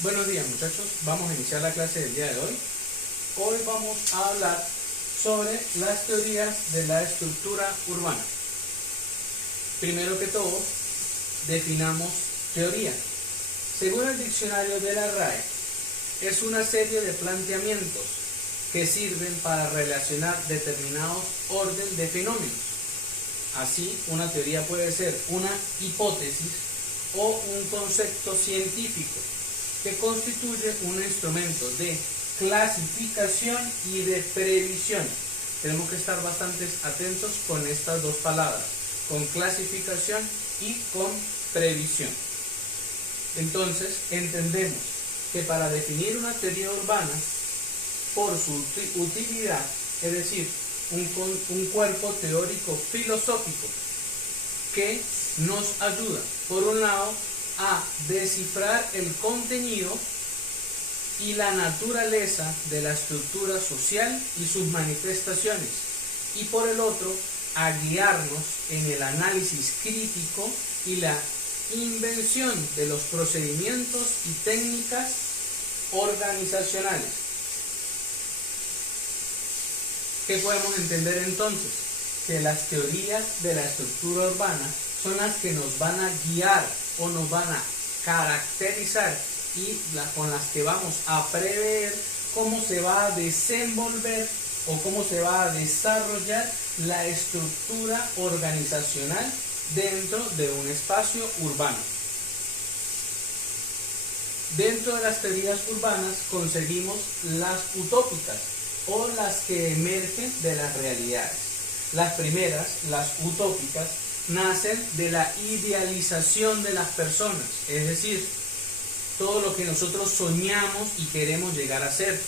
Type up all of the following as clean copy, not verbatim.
Buenos días muchachos, vamos a iniciar la clase del día de hoy. Hoy vamos a hablar sobre las teorías de la estructura urbana. Primero que todo, definamos teoría. Según el diccionario de la RAE, es una serie de planteamientos que sirven para relacionar determinados orden de fenómenos. Así, una teoría puede ser una hipótesis o un concepto científico que constituye un instrumento de clasificación y de previsión. Tenemos que estar bastante atentos con estas dos palabras, con clasificación y con previsión. Entonces, entendemos que para definir una teoría urbana, por su utilidad, es decir, un cuerpo teórico filosófico que nos ayuda, por un lado, a descifrar el contenido y la naturaleza de la estructura social y sus manifestaciones, y por el otro, a guiarnos en el análisis crítico y la invención de los procedimientos y técnicas organizacionales. ¿Qué podemos entender entonces? Que las teorías de la estructura urbana son las que nos van a guiar o nos van a caracterizar y con las que vamos a prever cómo se va a desenvolver o cómo se va a desarrollar la estructura organizacional dentro de un espacio urbano. Dentro de las teorías urbanas conseguimos las utópicas o las que emergen de las realidades. Las primeras, las utópicas, nacen de la idealización de las personas, es decir, todo lo que nosotros soñamos y queremos llegar a ser,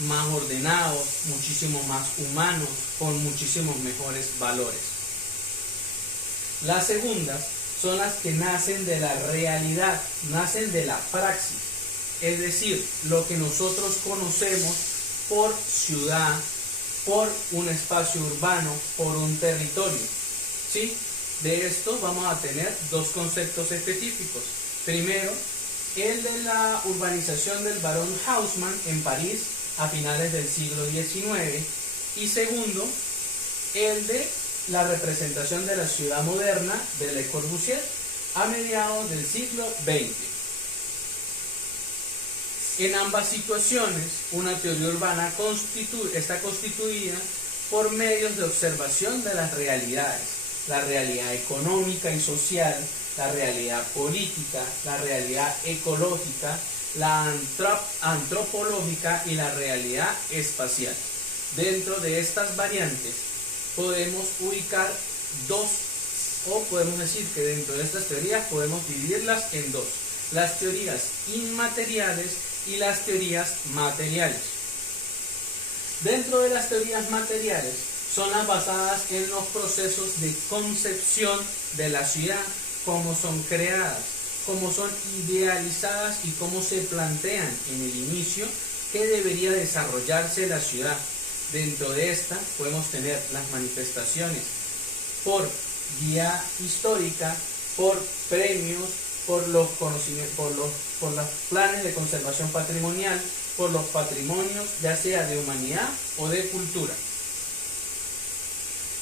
más ordenados, muchísimo más humanos, con muchísimos mejores valores. Las segundas son las que nacen de la realidad, nacen de la praxis, es decir, lo que nosotros conocemos por ciudad, por un espacio urbano, por un territorio. ¿Sí? De esto vamos a tener dos conceptos específicos. Primero, el de la urbanización del barón Haussmann en París a finales del siglo XIX, y segundo, el de la representación de la ciudad moderna de Le Corbusier a mediados del siglo XX. En ambas situaciones, una teoría urbana está constituida por medios de observación de las realidades, la realidad económica y social, la realidad política, la realidad ecológica, la antropológica y la realidad espacial. Dentro de estas variantes podemos ubicar dos, o podemos decir que dentro de estas teorías podemos dividirlas en dos: las teorías inmateriales y las teorías materiales. Dentro de las teorías materiales son las basadas en los procesos de concepción de la ciudad, cómo son creadas, cómo son idealizadas y cómo se plantean en el inicio que debería desarrollarse la ciudad. Dentro de esta podemos tener las manifestaciones por guía histórica, por premios, por los conocimientos, por los planes de conservación patrimonial, por los patrimonios, ya sea de humanidad o de cultura.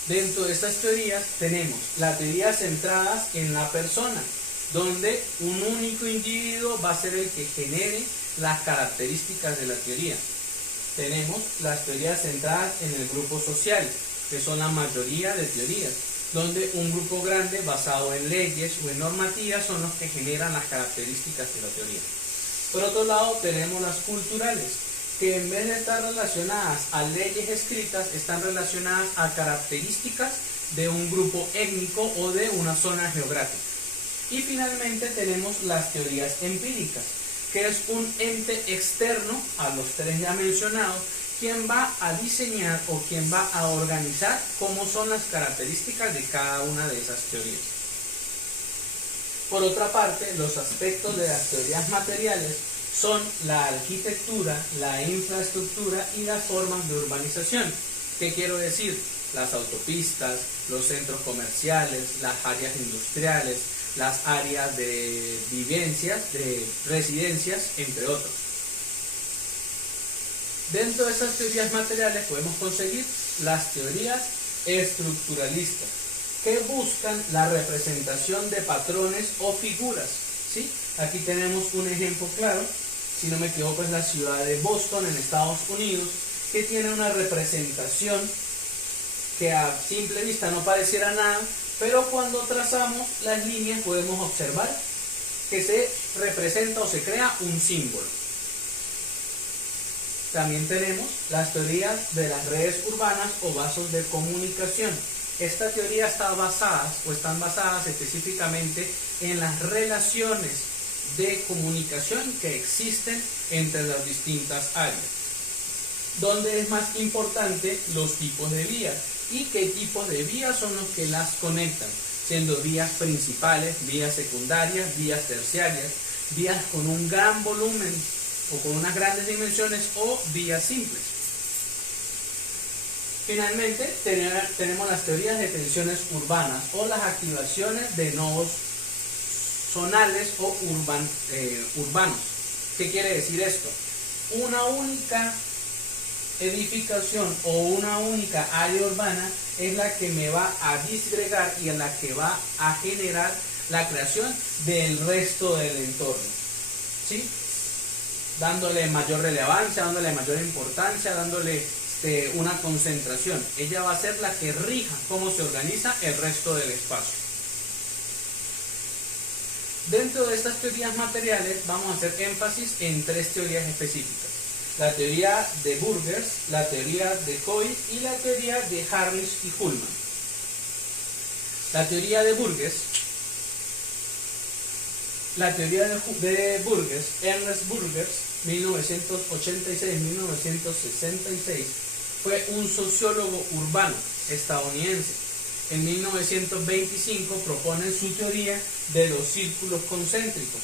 Dentro de estas teorías tenemos las teorías centradas en la persona, donde un único individuo va a ser el que genere las características de la teoría. Tenemos las teorías centradas en el grupo social, que son la mayoría de teorías, donde un grupo grande basado en leyes o en normativas son los que generan las características de la teoría. Por otro lado, tenemos las culturales, que en vez de estar relacionadas a leyes escritas, están relacionadas a características de un grupo étnico o de una zona geográfica. Y finalmente tenemos las teorías empíricas, que es un ente externo a los tres ya mencionados, quien va a diseñar o quien va a organizar cómo son las características de cada una de esas teorías. Por otra parte, los aspectos de las teorías materiales son la arquitectura, la infraestructura y las formas de urbanización. ¿Qué quiero decir? Las autopistas, los centros comerciales, las áreas industriales, las áreas de vivencias, de residencias, entre otros. Dentro de esas teorías materiales podemos conseguir las teorías estructuralistas, que buscan la representación de patrones o figuras, ¿sí? Aquí tenemos un ejemplo claro, si no me equivoco es la ciudad de Boston en Estados Unidos, que tiene una representación que a simple vista no pareciera nada, pero cuando trazamos las líneas podemos observar que se representa o se crea un símbolo. También tenemos las teorías de las redes urbanas o vasos de comunicación. Esta teoría están basadas específicamente en las relaciones de comunicación que existen entre las distintas áreas, donde es más importante los tipos de vías y qué tipos de vías son los que las conectan, siendo vías principales, vías secundarias, vías terciarias, vías con un gran volumen o con unas grandes dimensiones o vías simples. Finalmente tenemos las teorías de tensiones urbanas o las activaciones de nodos zonales o urbanos. ¿Qué quiere decir esto? Una única edificación o una única área urbana es la que me va a disgregar y en la que va a generar la creación del resto del entorno, ¿sí? Dándole mayor relevancia, dándole mayor importancia, dándole una concentración. Ella va a ser la que rija cómo se organiza el resto del espacio. Dentro de estas teorías materiales vamos a hacer énfasis en tres teorías específicas: la teoría de Burgers, la teoría de Coy y la teoría de Harris y Ullmann. La teoría de Burgers, Ernest Burgers, 1986-1966, fue un sociólogo urbano estadounidense. En 1925 propone su teoría de los círculos concéntricos.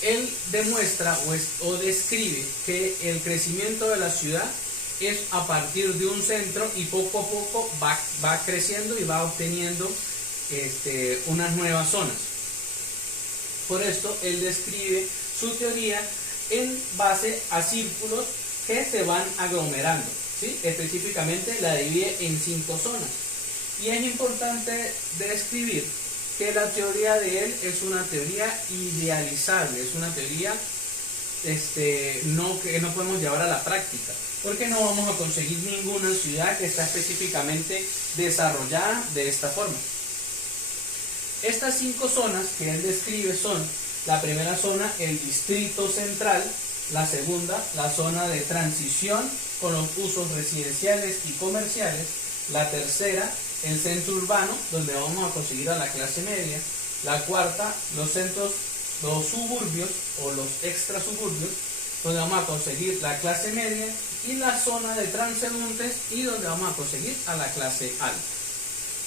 Él demuestra o describe que el crecimiento de la ciudad es a partir de un centro y poco a poco va creciendo y va obteniendo unas nuevas zonas. Por esto él describe su teoría en base a círculos que se van aglomerando, ¿sí? Específicamente la divide en 5 zonas. Y es importante describir que la teoría de él es una teoría idealizable, es una teoría que no podemos llevar a la práctica, porque no vamos a conseguir ninguna ciudad que está específicamente desarrollada de esta forma. Estas 5 zonas que él describe son: la primera zona, el distrito central; la segunda, la zona de transición con los usos residenciales y comerciales; la tercera, el centro urbano, donde vamos a conseguir a la clase media; la cuarta, los suburbios o los extrasuburbios, donde vamos a conseguir la clase media; y la zona de transeúntes, y donde vamos a conseguir a la clase alta.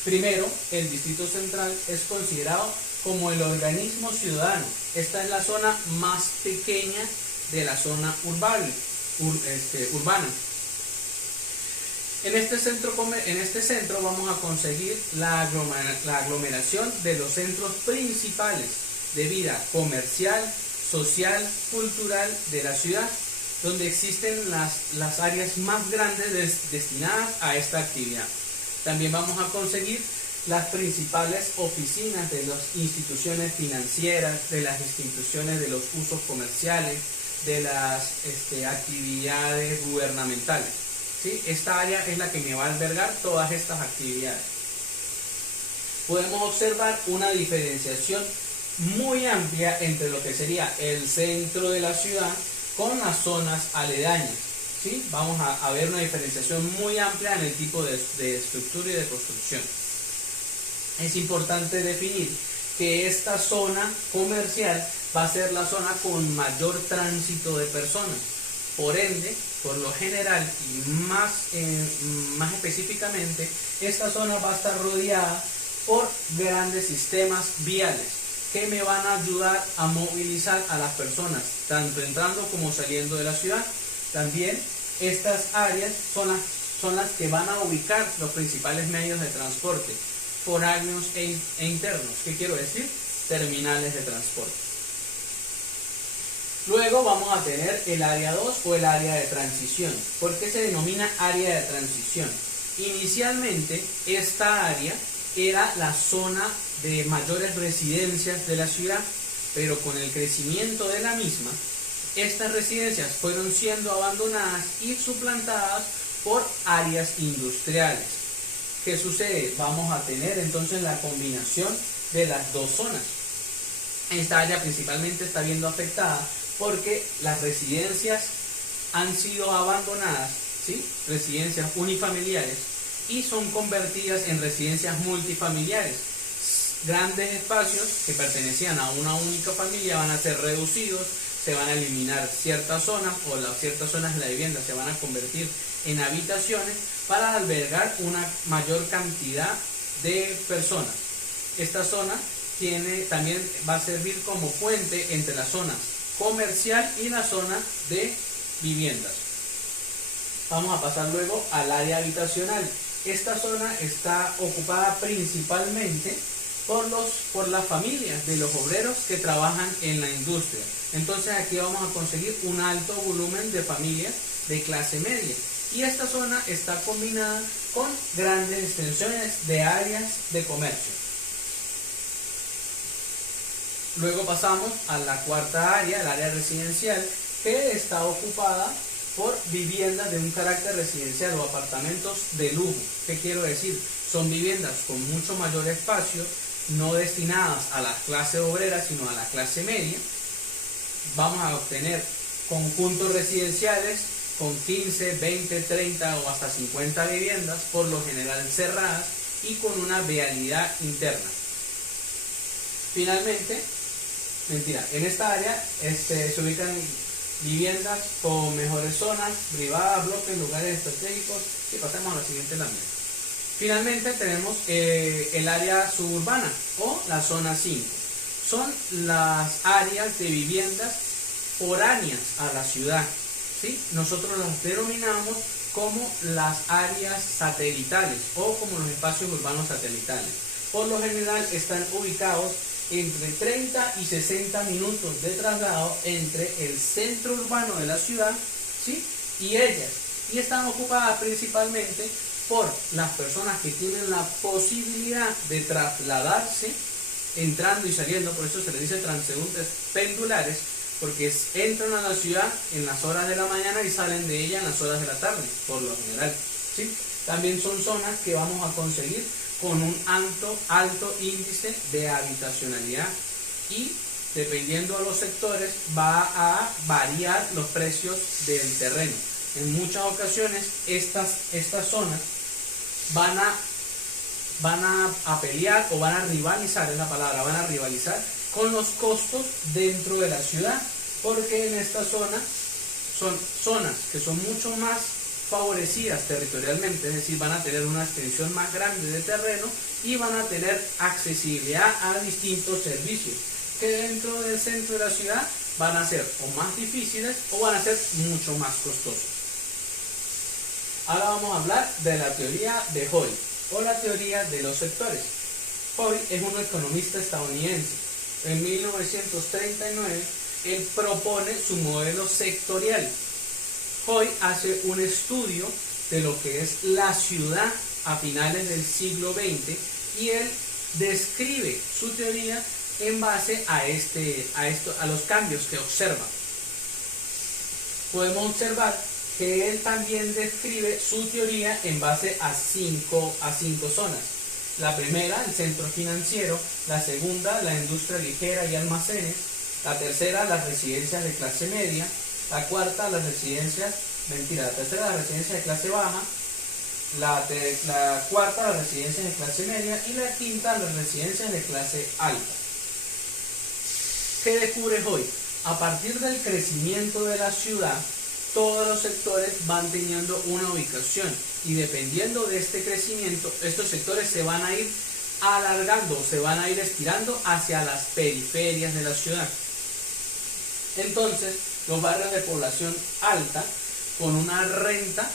Primero, el distrito central es considerado como el organismo ciudadano. Esta es la zona más pequeña de la zona urbana. En este centro vamos a conseguir la aglomeración de los centros principales de vida comercial, social, cultural de la ciudad, donde existen las áreas más grandes destinadas a esta actividad. También vamos a conseguir las principales oficinas de las instituciones financieras, de las instituciones de los usos comerciales, de las actividades gubernamentales, ¿sí? Esta área es la que me va a albergar todas estas actividades. Podemos observar una diferenciación muy amplia entre lo que sería el centro de la ciudad con las zonas aledañas, ¿sí? Vamos a ver una diferenciación muy amplia en el tipo de estructura y de construcción. Es importante definir que esta zona comercial va a ser la zona con mayor tránsito de personas. Por ende, por lo general y más específicamente, esta zona va a estar rodeada por grandes sistemas viales que me van a ayudar a movilizar a las personas, tanto entrando como saliendo de la ciudad. También estas áreas son las que van a ubicar los principales medios de transporte. foráneos e internos. ¿Qué quiero decir? Terminales de transporte. Luego vamos a tener el área 2 o el área de transición. ¿Por qué se denomina área de transición? Inicialmente esta área era la zona de mayores residencias de la ciudad, pero con el crecimiento de la misma, estas residencias fueron siendo abandonadas y suplantadas por áreas industriales. ¿Qué sucede? Vamos a tener entonces la combinación de las dos zonas. Esta área principalmente está viendo afectada porque las residencias han sido abandonadas, ¿sí? Residencias unifamiliares, y son convertidas en residencias multifamiliares. Grandes espacios que pertenecían a una única familia van a ser reducidos, se van a eliminar ciertas zonas, o las ciertas zonas de la vivienda se van a convertir en habitaciones para albergar una mayor cantidad de personas. Esta zona también va a servir como puente entre la zona comercial y la zona de viviendas. Vamos a pasar luego al área habitacional. Esta zona está ocupada principalmente por las familias de los obreros que trabajan en la industria. Entonces aquí vamos a conseguir un alto volumen de familias de clase media. Y esta zona está combinada con grandes extensiones de áreas de comercio. Luego pasamos a la cuarta área, el área residencial, que está ocupada por viviendas de un carácter residencial o apartamentos de lujo. ¿Qué quiero decir? Son viviendas con mucho mayor espacio, no destinadas a la clase obrera, sino a la clase media. Vamos a obtener conjuntos residenciales con 15, 20, 30 o hasta 50 viviendas, por lo general cerradas y con una vialidad interna. Finalmente, en esta área se ubican viviendas con mejores zonas, privadas, bloques, lugares estratégicos, y pasemos a la siguiente lámina. Finalmente tenemos el área suburbana o la zona 5. Son las áreas de viviendas foráneas a la ciudad, ¿sí? Nosotros las denominamos como las áreas satelitales o como los espacios urbanos satelitales. Por lo general están ubicados entre 30 y 60 minutos de traslado entre el centro urbano de la ciudad, ¿sí? y ellas. Y están ocupadas principalmente por las personas que tienen la posibilidad de trasladarse entrando y saliendo. Por eso se les dice transeúntes pendulares, porque entran a la ciudad en las horas de la mañana y salen de ella en las horas de la tarde, por lo general, ¿sí? También son zonas que vamos a conseguir con un alto índice de habitacionalidad, y dependiendo de los sectores va a variar los precios del terreno. En muchas ocasiones estas zonas van a pelear, o van a rivalizar, es la palabra, van a rivalizar con los costos dentro de la ciudad, porque en esta zona son zonas que son mucho más favorecidas territorialmente, es decir, van a tener una extensión más grande de terreno y van a tener accesibilidad a distintos servicios que dentro del centro de la ciudad van a ser o más difíciles o van a ser mucho más costosos. Ahora vamos a hablar de la teoría de Hoy o la teoría de los sectores. Hoy es un economista estadounidense. En 1939 él propone su modelo sectorial. Hoy hace un estudio de lo que es la ciudad a finales del siglo XX y él describe su teoría en base a los cambios que observa. Podemos observar que él también describe su teoría en base a cinco zonas. La primera, el centro financiero; la segunda, la industria ligera y almacenes; la tercera, las residencias de clase media; la cuarta, la tercera, las residencias de clase baja; la cuarta, las residencias de clase media; y la quinta, las residencias de clase alta. ¿Qué descubre Hoy? A partir del crecimiento de la ciudad, todos los sectores van teniendo una ubicación, y dependiendo de este crecimiento, estos sectores se van a ir alargando, se van a ir estirando hacia las periferias de la ciudad. Entonces, los barrios de población alta con una renta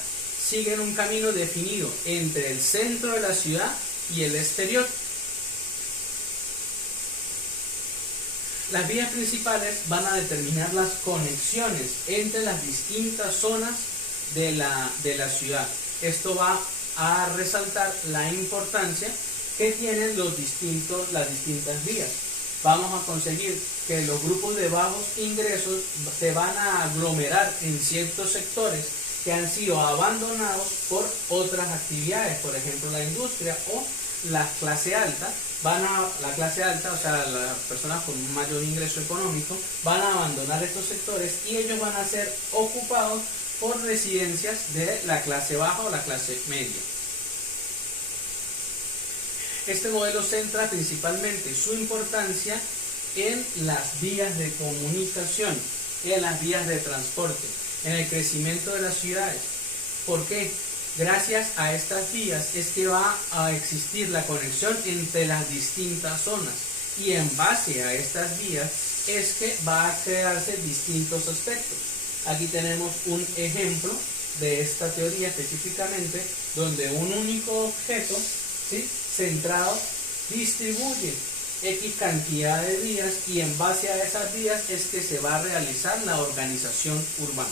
siguen un camino definido entre el centro de la ciudad y el exterior. Las vías principales van a determinar las conexiones entre las distintas zonas de la ciudad. Esto va a resaltar la importancia que tienen las distintas vías. Vamos a conseguir que los grupos de bajos ingresos se van a aglomerar en ciertos sectores que han sido abandonados por otras actividades, por ejemplo la industria, o la clase alta, o sea, las personas con un mayor ingreso económico, van a abandonar estos sectores y ellos van a ser ocupados por residencias de la clase baja o la clase media. Este modelo centra principalmente su importancia en las vías de comunicación, en las vías de transporte, en el crecimiento de las ciudades. ¿Por qué? Gracias a estas vías es que va a existir la conexión entre las distintas zonas, y en base a estas vías es que va a crearse distintos aspectos. Aquí tenemos un ejemplo de esta teoría específicamente, donde un único objeto, ¿sí?, centrado distribuye X cantidad de vías, y en base a esas vías es que se va a realizar la organización urbana.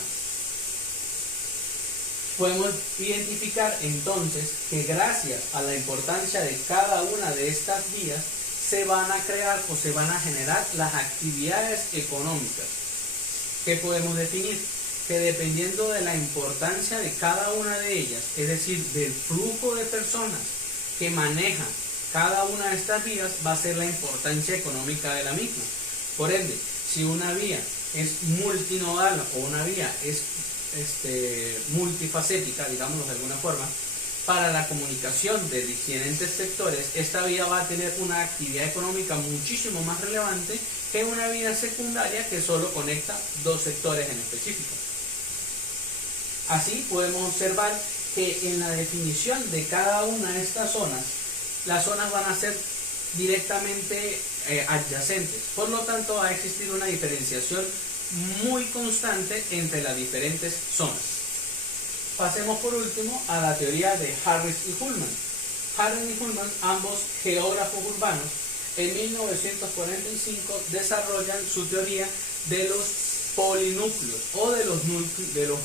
Podemos identificar entonces que gracias a la importancia de cada una de estas vías se van a crear o se van a generar las actividades económicas. ¿Qué podemos definir? Que dependiendo de la importancia de cada una de ellas, es decir, del flujo de personas que manejan cada una de estas vías, va a ser la importancia económica de la misma. Por ende, si una vía es multinodal o una vía es multifacética, digámoslo de alguna forma, para la comunicación de diferentes sectores, esta vía va a tener una actividad económica muchísimo más relevante que una vía secundaria que solo conecta dos sectores en específico. Así podemos observar que en la definición de cada una de estas zonas, las zonas van a ser directamente adyacentes. Por lo tanto, va a existir una diferenciación muy constante entre las diferentes zonas. Pasemos por último a la teoría de Harris y Ullman. Harris y Ullman, ambos geógrafos urbanos, en 1945 desarrollan su teoría de los polinúcleos o de los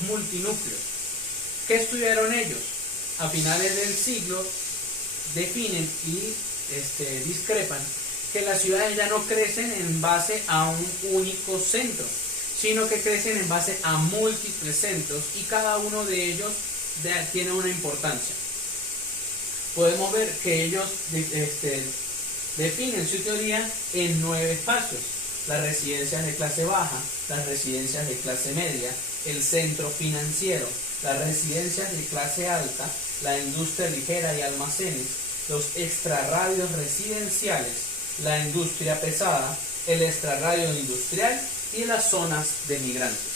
multinúcleos. ¿Qué estudiaron ellos? A finales del siglo definen y discrepan que las ciudades ya no crecen en base a un único centro, sino que crecen en base a múltiples centros, y cada uno de ellos tiene una importancia. Podemos ver que ellos definen su teoría en 9 espacios: las residencias de clase baja, las residencias de clase media, el centro financiero, las residencias de clase alta, la industria ligera y almacenes, los extrarradios residenciales, la industria pesada, el extrarradio industrial y las zonas de migrantes.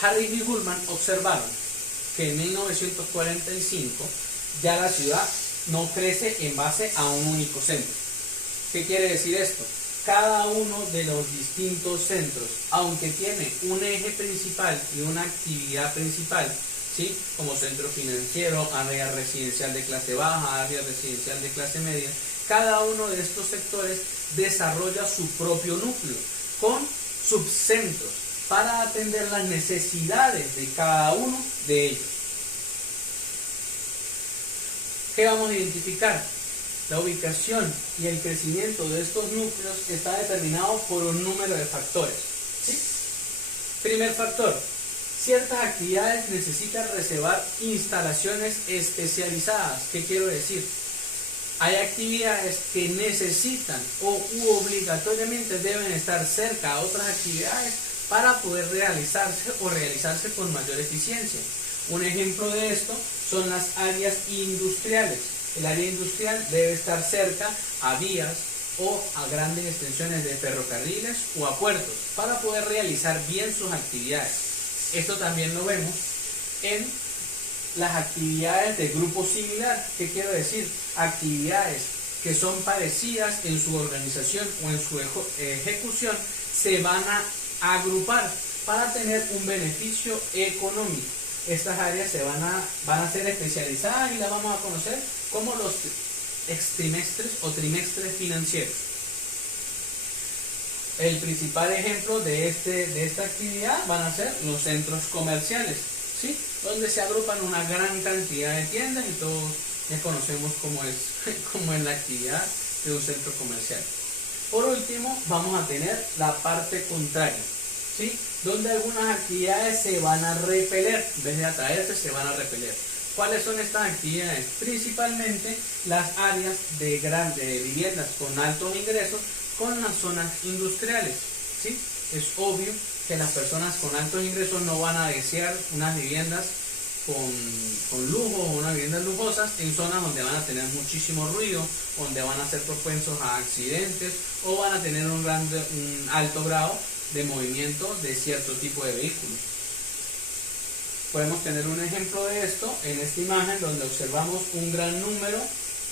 Harris y Ullman observaron que en 1945 ya la ciudad no crece en base a un único centro. ¿Qué quiere decir esto? Cada uno de los distintos centros, aunque tiene un eje principal y una actividad principal, ¿sí?, como centro financiero, área residencial de clase baja, área residencial de clase media, cada uno de estos sectores desarrolla su propio núcleo con subcentros para atender las necesidades de cada uno de ellos. ¿Qué vamos a identificar? La ubicación y el crecimiento de estos núcleos está determinado por un número de factores, ¿sí? Primer factor: ciertas actividades necesitan reservar instalaciones especializadas. ¿Qué quiero decir? Hay actividades que necesitan o obligatoriamente deben estar cerca a otras actividades para poder realizarse o realizarse con mayor eficiencia. Un ejemplo de esto son las áreas industriales. El área industrial debe estar cerca a vías o a grandes extensiones de ferrocarriles o a puertos para poder realizar bien sus actividades. Esto también lo vemos en las actividades de grupo similar. ¿Qué quiero decir? Actividades que son parecidas en su organización o en su ejecución se van a agrupar para tener un beneficio económico. Estas áreas van a ser especializadas y las vamos a conocer como los extrimestres o trimestres financieros. El principal ejemplo de esta actividad van a ser los centros comerciales, ¿sí? Donde se agrupan una gran cantidad de tiendas y todos ya conocemos cómo es la actividad de un centro comercial. Por último, vamos a tener la parte contraria, ¿sí? Donde algunas actividades se van a repeler, en vez de atraerse, se van a repeler. ¿Cuáles son estas actividades? Principalmente las áreas de viviendas con altos ingresos con las zonas industriales, ¿sí? Es obvio que las personas con altos ingresos no van a desear unas viviendas con lujo o unas viviendas lujosas en zonas donde van a tener muchísimo ruido, donde van a ser propensos a accidentes o van a tener un alto grado de movimiento de cierto tipo de vehículos. Podemos tener un ejemplo de esto en esta imagen donde observamos un gran número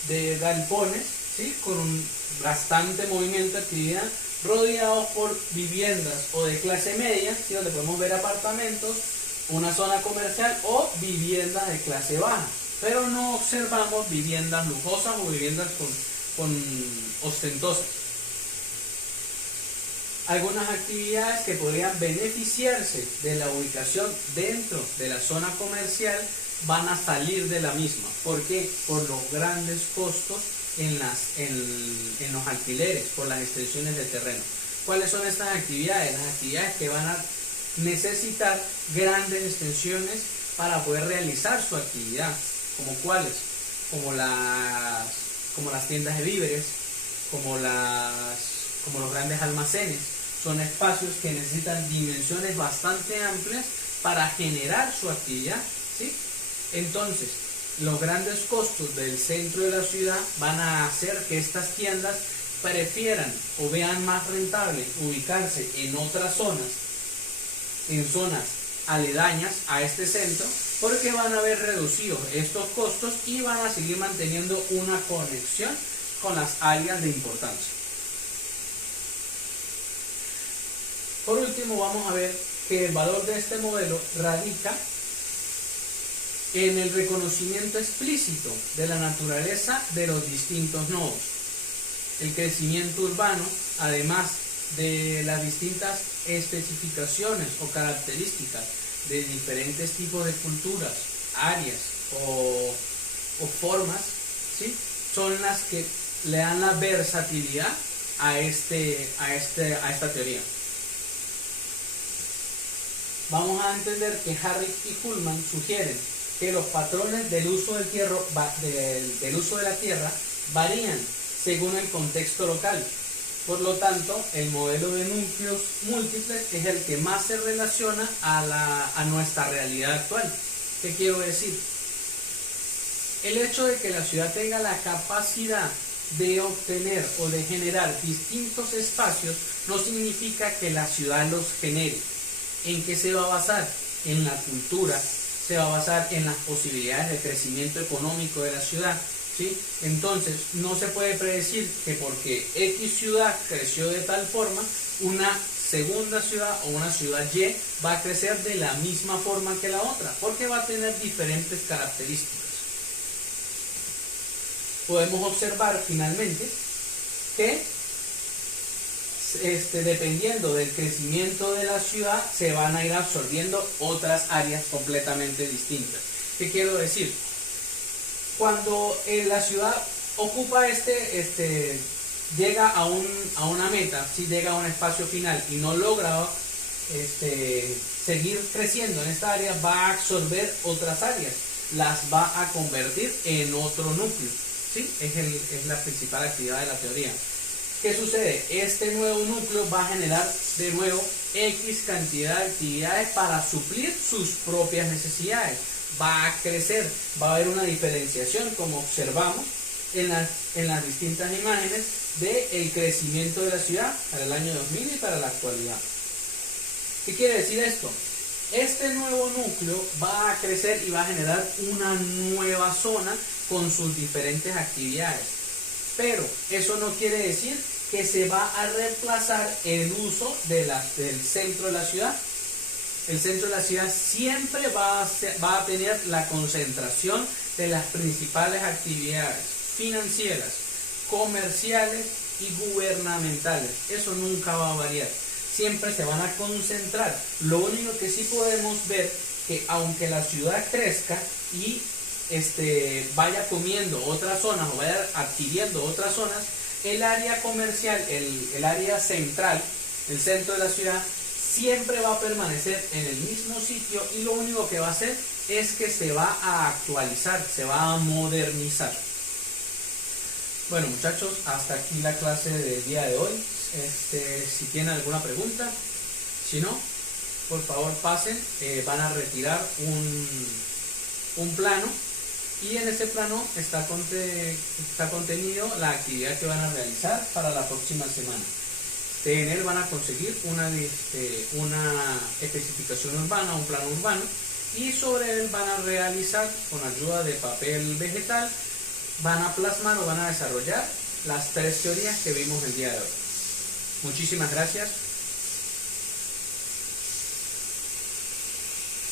de galpones, ¿sí? Con un bastante movimiento de actividad, rodeados por viviendas o de clase media, ¿sí? Donde podemos ver apartamentos, una zona comercial o viviendas de clase baja, pero no observamos viviendas lujosas o viviendas con ostentosas. Algunas actividades que podrían beneficiarse de la ubicación dentro de la zona comercial van a salir de la misma. ¿Por qué? Por los grandes costos en los alquileres, por las extensiones de terreno. ¿Cuáles son estas actividades? Las actividades que van a necesitar grandes extensiones para poder realizar su actividad. ¿Como cuáles? Como las tiendas de víveres, como los grandes almacenes. Son espacios que necesitan dimensiones bastante amplias para generar su actividad, ¿sí? Entonces, los grandes costos del centro de la ciudad van a hacer que estas tiendas prefieran o vean más rentable ubicarse en otras zonas, en zonas aledañas a este centro, porque van a ver reducidos estos costos y van a seguir manteniendo una conexión con las áreas de importancia. Por último, vamos a ver que el valor de este modelo radica en el reconocimiento explícito de la naturaleza de los distintos nodos. El crecimiento urbano, además de las distintas especificaciones o características de diferentes tipos de culturas, áreas o formas, ¿sí? Son las que le dan la versatilidad a esta teoría. Vamos a entender que Harris y Ullmann sugieren que los patrones del uso del uso de la tierra varían según el contexto local. Por lo tanto, el modelo de núcleos múltiples es el que más se relaciona a nuestra realidad actual. ¿Qué quiero decir? El hecho de que la ciudad tenga la capacidad de obtener o de generar distintos espacios no significa que la ciudad los genere. ¿En qué se va a basar? En la cultura, se va a basar en las posibilidades de crecimiento económico de la ciudad, ¿sí? Entonces, no se puede predecir que porque X ciudad creció de tal forma, una segunda ciudad o una ciudad Y va a crecer de la misma forma que la otra, porque va a tener diferentes características. Podemos observar finalmente que dependiendo del crecimiento de la ciudad se van a ir absorbiendo otras áreas completamente distintas. ¿Qué quiero decir? Cuando la ciudad ocupa llega a una meta, si llega a un espacio final y no logra seguir creciendo en esta área, va a absorber otras áreas, las va a convertir en otro núcleo, ¿sí? Es la principal actividad de la teoría. ¿Qué sucede? Este nuevo núcleo va a generar de nuevo X cantidad de actividades para suplir sus propias necesidades. Va a crecer, va a haber una diferenciación, como observamos en las distintas imágenes del crecimiento de la ciudad para el año 2000 y para la actualidad. ¿Qué quiere decir esto? Este nuevo núcleo va a crecer y va a generar una nueva zona con sus diferentes actividades. Pero eso no quiere decir que se va a reemplazar el uso del centro de la ciudad. El centro de la ciudad siempre va a tener la concentración de las principales actividades financieras, comerciales y gubernamentales. Eso nunca va a variar. Siempre se van a concentrar. Lo único que sí podemos ver que aunque la ciudad crezca y vaya comiendo otras zonas o vaya adquiriendo otras zonas, el área comercial, el área central, el centro de la ciudad, siempre va a permanecer en el mismo sitio y lo único que va a hacer es que se va a actualizar, se va a modernizar. Bueno, muchachos, hasta aquí la clase del día de hoy. Si tienen alguna pregunta, si no, por favor pasen. Van a retirar un plano y en ese plano está contenido la actividad que van a realizar para la próxima semana. En él van a conseguir una especificación urbana, un plano urbano, y sobre él van a realizar, con ayuda de papel vegetal, van a plasmar o van a desarrollar las 3 teorías que vimos el día de hoy. Muchísimas gracias.